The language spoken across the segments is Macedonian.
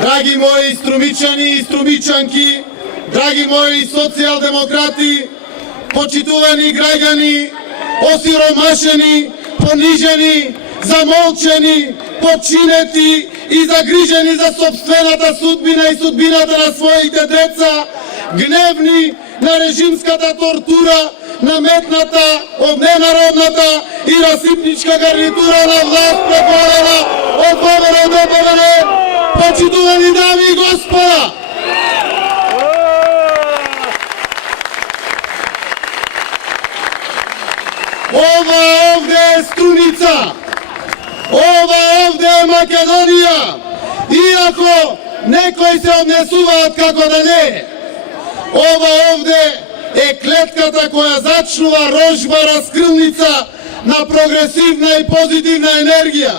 Драги мои струмичани и струмичанки, драги мои социјалдемократи, почитувани граѓани, осиромашени, понижени, замолчени, починети и загрижени за собствената судбина и судбината на своите деца, гневни на режимската тортура, наметната од ненародната и расипничка гарнитура на власт предводена од ВМРО ДПМН, почитувани дами и господа! Ова овде е Струница, ова овде е Македонија, иако некои се однесуваат како да не е. Ова овде е клетката која зачнува рожба раскрилница на прогресивна и позитивна енергија.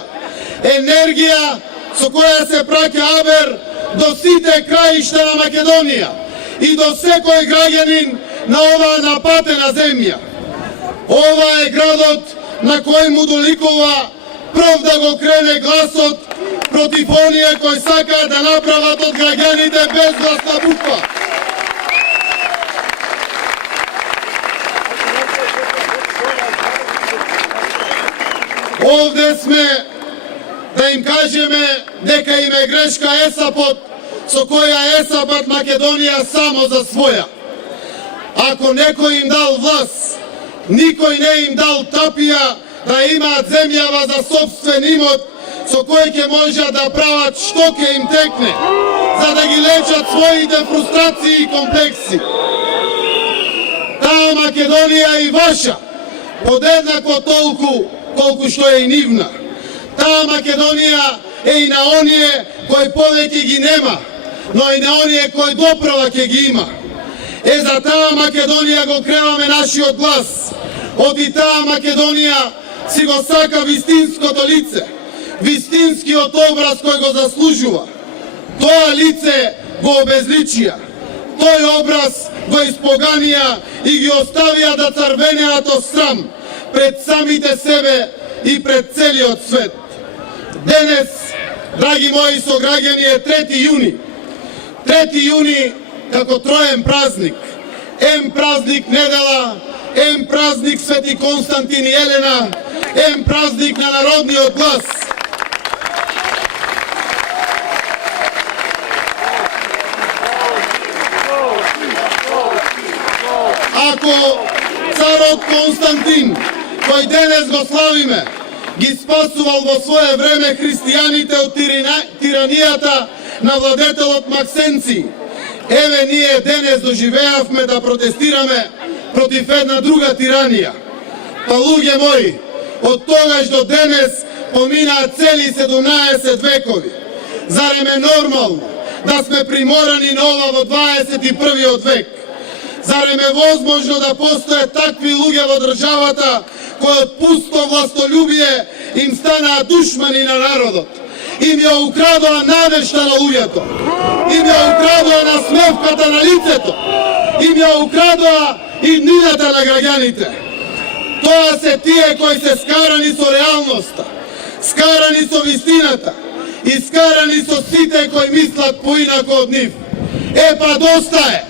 Енергија со која се праќа Абер до сите краишта на Македонија и до секој граѓанин на оваа напатена земја. Ова е градот на кој му доликува прв да го крене гласот против оние кои сакаат да направат од граѓаните безгласна буква. Овде сме да им кажеме дека им е грешка ЕСАПот, со која ЕСАПот Македонија само за своја. Ако некој им дал власт, никој не им дал тапија да имаат земјава за собствен имот со кој ќе можат да прават што ќе им текне, за да ги лечат своите фрустрации и комплекси. Таа Македонија и ваша, подеднакво толку колку што е и нивна. Таа Македонија е и на оние кои повеќе ги нема, но и на оние кои доправа ќе ги има. Е за таа Македонија го креваме нашиот глас. Од и таа Македонија си го сака вистинското лице, вистинскиот образ кој го заслужува. Тоа лице го обезличија, тој образ го испоганија и ги оставија да црвенеат од срам пред самите себе и пред целиот свет. Денес, драги мои сограѓани, е 3 јуни. 3 јуни како троен празник. Ем празник недела, ем празник Свети Константин и Елена, ем празник на народниот глас. Ако царот Константин, кој денес го славиме, ги спасувал во свое време христијаните од тиранијата на владетелот Максенци, еве ние денес доживеавме да протестираме против една друга тиранија. Па луѓе мои, од тогаш до денес поминаа цели 17 векови. Зарем е нормално да сме приморани на ова во 21. век? Зарем е возможно да постојат такви луѓе во државата кои од пусто властолюбие им станаа душмани на народот? Им ја украдоа надежта на луѓето, им ја украдоа насмевката на лицето, им ја украдоа и днината на граѓаните. Тоа се тие кои се скарани со реалноста, скарани со вистината и скарани со сите кои мислат поинако од нив. Е па доста е!